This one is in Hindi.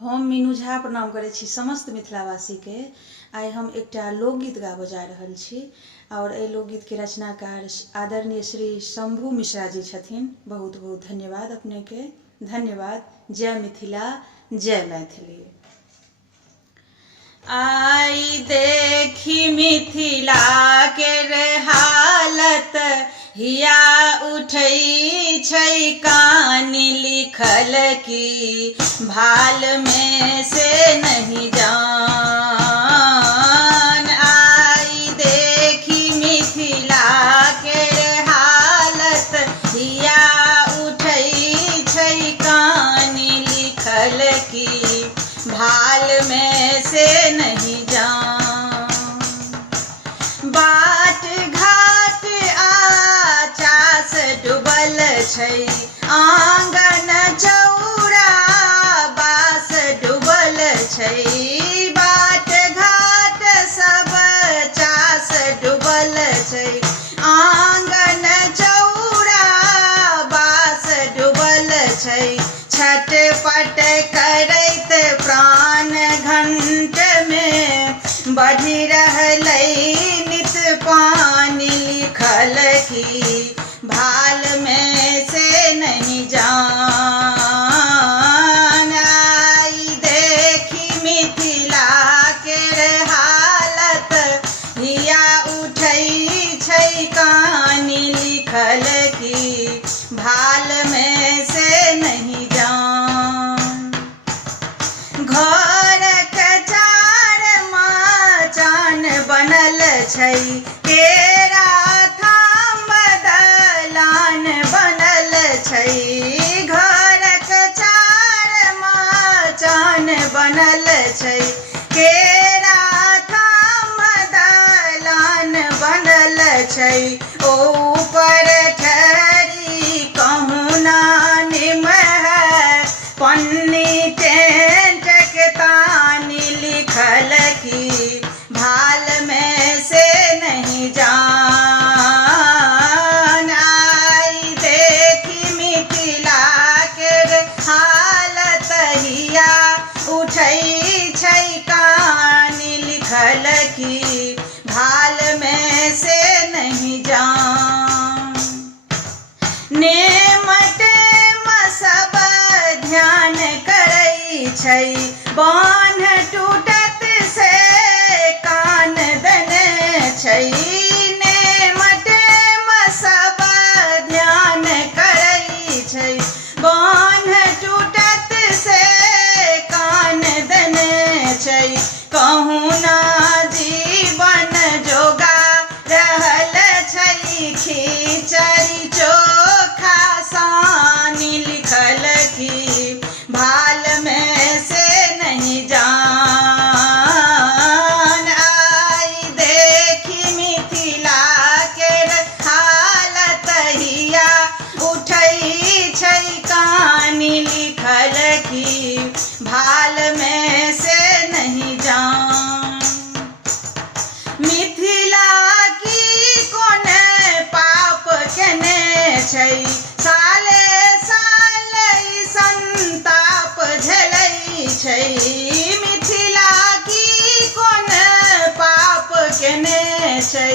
हम मीनू झा प्रणाम करै छी समस्त मिथिलावासी के। आइ हम एकटा लोकगीत गाबऽ जा रहल छी और एहि लोकगीत के रचनाकार आदरणीय श्री शंभू मिश्रा जी छथिन। बहुत बहुत धन्यवाद अपने के। धन्यवाद। जय मिथिला, जय मैथिली। आई देखी मिथिला के हालत, हिया उठई छै कान लिखल की भाल में से नहीं जान। आई देखी मिथिला के हालत, हिया उठई छै कान लिखल की भाल में से नहीं जान। बाट घाट आचास डूबल छै, आंगन चौरा बास डूबल छै। बाट घाट सब चास डूबल छै, आंगन चौरा बास डूबल छै। छटपट करैत प्राण घंट में बढ़ि रहलै नित पानी लिखल की भाल में से नहीं जान। आई देखी मिथिला के हालत, हिया उठई छै कान लिखल की भाल में से नहीं जान। घर के चार मचान बनल छै, केरा थाम दलान बनल छै। घर के चार मचान बनल छै, केरा थाम दलान बनल छै। ऊपर ठहरी कहूँ ना निमहर, पन्नी टेंट के तानी लिखल की भाल में से नहीं जान। आई देखी मिथिला के हालत, हिया उठई छै कान लिखल की भाल में से नहीं जान। नेम टेम सब ध्यान करई छै, बान्ह टूटत से कान देने छै। नेम टेम सब ध्यान करई छै, बान्ह टूटत से कान देने छै। कहूँ ना जीवन जोगा रहल छै, खिचड़ी चोखा सानी लिखल की भाल में से नहीं जान। आई देखी मिथिला के हालत, हिया उठई छै कान लिखल की भाल में से नहीं जान। मिथिला की कोन पाप केने छै, साले साल संताप झेलै छै। मिथिला की कोन पाप केने छै,